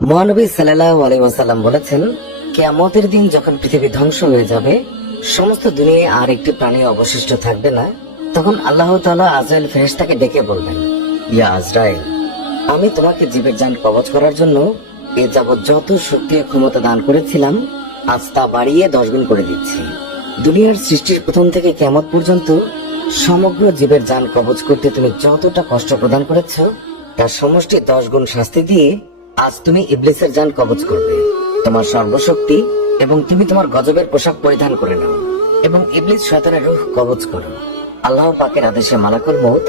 মহানবী সাল্লাহ বলেছেন, কেয়ামতের দিন যখন পৃথিবী ধ্বংস হয়ে যাবে, সমস্ত দুনিয়ায় আর একটি প্রাণী অবশিষ্ট থাকবে না, তখন আল্লাহ আজরাইল ফেরেশতাকে ডেকে বলবেন, ইয়া আজরাইল, আমি তোমাকে জীবের যান কবচ করার জন্য এ যাবৎ যত শক্তি ক্ষমতা দান করেছিলাম, আজ তা বাড়িয়ে দশ গুণ করে দিচ্ছি। দুনিয়ার সৃষ্টির প্রথম থেকে কেমত পর্যন্ত সমগ্র জীবের যান কবচ করতে তুমি যতটা কষ্ট প্রদান করেছ, তার সমষ্টি দশ গুণ শাস্তি দিয়ে আজ তুমি ইবলিসের যান কবচ করবে। তোমার সর্বশক্তি এবং তুমি তোমার গজবের পোশাক পরিধান করে নাও এবং ইবলিস শয়তানের রূহ কবচ করো। আল্লাহ পাকের আদেশে মালাকুল মৌত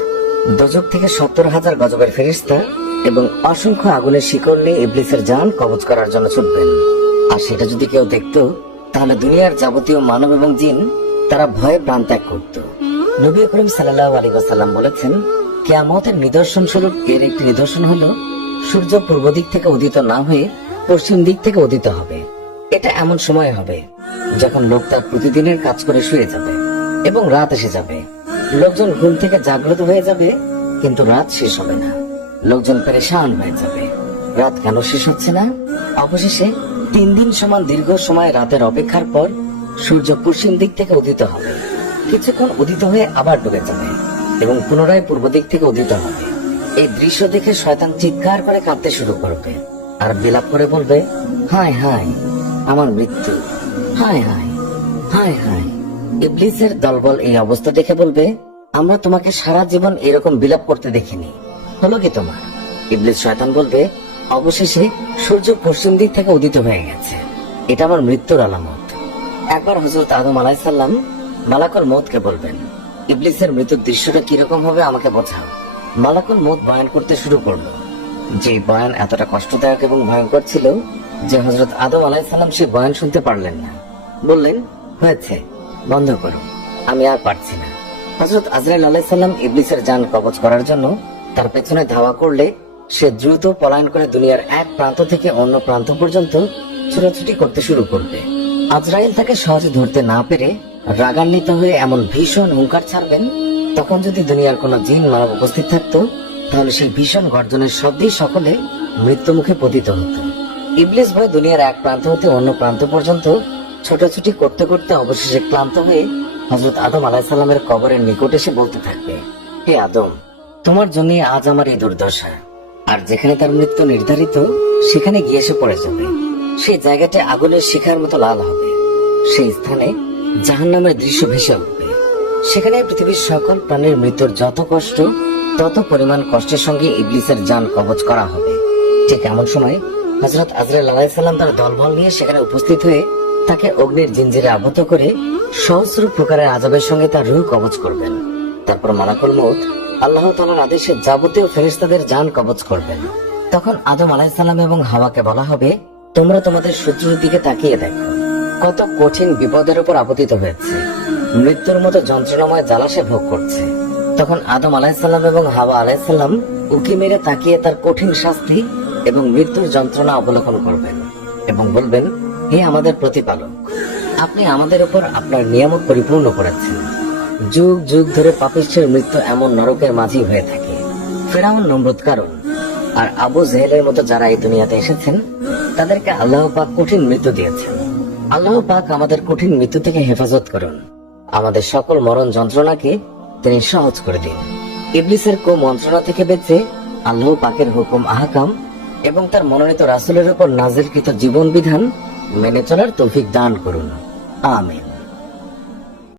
দোজক থেকে সত্তর হাজার গজবের ফেরিস্তা এবং অসংখ্য আগুনের শিকড় নিয়ে ইবলিসের যান কবচ করার জন্য ছুটবেন। আর সেটা যদি কেউ দেখতো, তাহলে দুনিয়ার যাবতীয় মানব এবং জিন তারা ভয়ে প্রাণ ত্যাগ করত। নবী করিম সাল্লাহ আলী বলেছেন, কেয়ামতের নিদর্শন স্বরূপ এর একটি নিদর্শন হলো সূর্য পূর্ব দিক থেকে উদিত না হয়ে পশ্চিম দিক থেকে উদিত হবে। এটা এমন সময় হবে যখন লোক তার প্রতিদিনের কাজ করে শুয়ে যাবে এবং রাত এসে যাবে। লোকজন ঘুম থেকে জাগ্রত হয়ে যাবে, কিন্তু রাত শেষ হবে না। লোকজন পেরেশান হয়ে যাবে। রাত কেন শেষ হচ্ছে না? অবশেষে তিন দিন সমান দীর্ঘ সময় রাতের অপেক্ষার পর সূর্য পশ্চিম দিক থেকে উদিত হবে। কিছুক্ষণ উদিত হয়ে আবার ডুবে যাবে এবং পুনরায় পূর্ব দিক থেকে উদিত হবে। এই দৃশ্য দেখে শয়তান চিৎকার করে কাঁদতে শুরু করবে। আর বিলাপ করে বলবে, হায় হায়, আমার মৃত্যু। হায় হায় হায় হায়। ইবলিসের দলবল এই অবস্থা দেখে বলবে, আমরা তোমাকে সারা জীবন এরকম বিলাপ করতে দেখিনি। হলো কি তোমার? ইবলিস শয়তান বলবে, অবশেষে সূর্য পশ্চিম দিক থেকে উদিত হয়ে গেছে। এটা আমার মৃত্যুর আলামত। একবার হজরত আদম আলাইসাল্লাম মালাকুল মৌতকে বলবেন, ইবলিসের মৃত্যুর দৃশ্যটা কীরকম হবে আমাকে বোঝাও। মালাকুল মৌত বয়ান করতে শুরু করল। যে বয়ান এতটা কষ্টদায়ক এবং ভয়ঙ্কর ছিল যে হজরত আদম আলাইসাল্লাম সে বয়ান শুনতে পারলেন না। বললেন, হয়েছে, বন্ধ করো, আমি আর পারছি না। হজরত আজরাইল আলাইসাল্লাম ইবলিসের যান কবচ করার জন্য তার পেছনে ধাওয়া করলে সে দ্রুত পলায়ন করে দুনিয়ার এক প্রান্ত থেকে অন্য প্রান্ত পর্যন্ত ছোটাছুটি করতে শুরু করবে। আজরাইল তাকে সহজে ধরতে না পেরে রাগান্বিত হয়ে এমন ভীষণ হুঙ্কার ছাড়বেন তখন যদি দুনিয়ার কোনো জিন মানব উপস্থিত থাকতো, তাহলে সেই ভীষণ গর্জনের শব্দেই সকলে মৃত্যু মুখে পতিত হতো। ইবলিস ভয় দুনিয়ার এক প্রান্ত হতে অন্য প্রান্ত পর্যন্ত ছোটাছুটি করতে করতে অবশেষে ক্লান্ত হয়ে হজরত আদম আলাহিসাল্লামের কবরের নিকট এসে বলতে থাকবে, হে আদম, তোমার জন্য আজ আমার এই দুর্দশা। আর যেখানে তার মৃত্যু নির্ধারিত, সেখানে গিয়ে এসে পড়ে যাবে। সেই জায়গাটা আগুনের শিখার মতো লাল হবে। সেই স্থানে জাহান্নামের দৃশ্য ভেসে সেখানে পৃথিবীর সকল প্রাণীর মৃত্যুর যত কষ্ট, তত পরিমাণ কষ্টের সঙ্গে ইবলিসের যান কবচ করা হবে। ঠিক এমন সময় হজরত আজরাল আলাহিসাল্লাম তার দলবল নিয়ে সেখানে উপস্থিত হয়ে তাকে অগ্নির জিঞ্জিরে আবদ্ধ করে সহস্র প্রকারের আজাবের সঙ্গে তার রুহ কবচ করবেন। তারপর মালাকুল মৌত আল্লাহ তালার আদেশে যাবতীয় ফেরেশতাদের যান কবচ করবেন। তখন আদম আলাহিসাল্লাম এবং হাওয়াকে বলা হবে, তোমরা তোমাদের শত্রুর দিকে তাকিয়ে দেখো। কত কঠিন বিপদের উপর আপতিত হয়েছে। মৃত্যুর মতো যন্ত্রণাময় জ্বালা সে ভোগ করছে। তখন আদম আলাহিসাল্লাম এবং হাওয়া আলাহিসাল্লাম উকি মেরে তাকিয়ে তার কঠিন শাস্তি এবং মৃত্যুর যন্ত্রণা অবলোকন করবেন এবং বলবেন, হে আমাদের প্রতিপালক, আপনি আমাদের উপর আপনার নিয়ামক পরিপূর্ণ করেছেন। যুগ যুগ ধরে পাপিষ্টের মৃত্যু এমন নরকের মাঝেই হয়ে থাকে। ফেরাউন নমরুদ কারণ। আর আবু জেহেলের মতো যারা এই দুনিয়াতে এসেছেন, তাদেরকে আল্লাহ পাক কঠিন মৃত্যু দিয়েছেন। আল্লাহ পাক আমাদের কঠিন মৃত্যু থেকে হেফাজত করুন। আমাদের সকল মরণ যন্ত্রণাকে তিনি সহজ করে দিন। ইবলিসের কো মন্ত্রণা থেকে বেঁচে আল্লাহ পাকের হুকুম, আহকাম এবং তার মনোনীত রাসুলের উপর নাজিলকৃত জীবন বিধান মেনে চলার তৌফিক দান করুন। আমিন।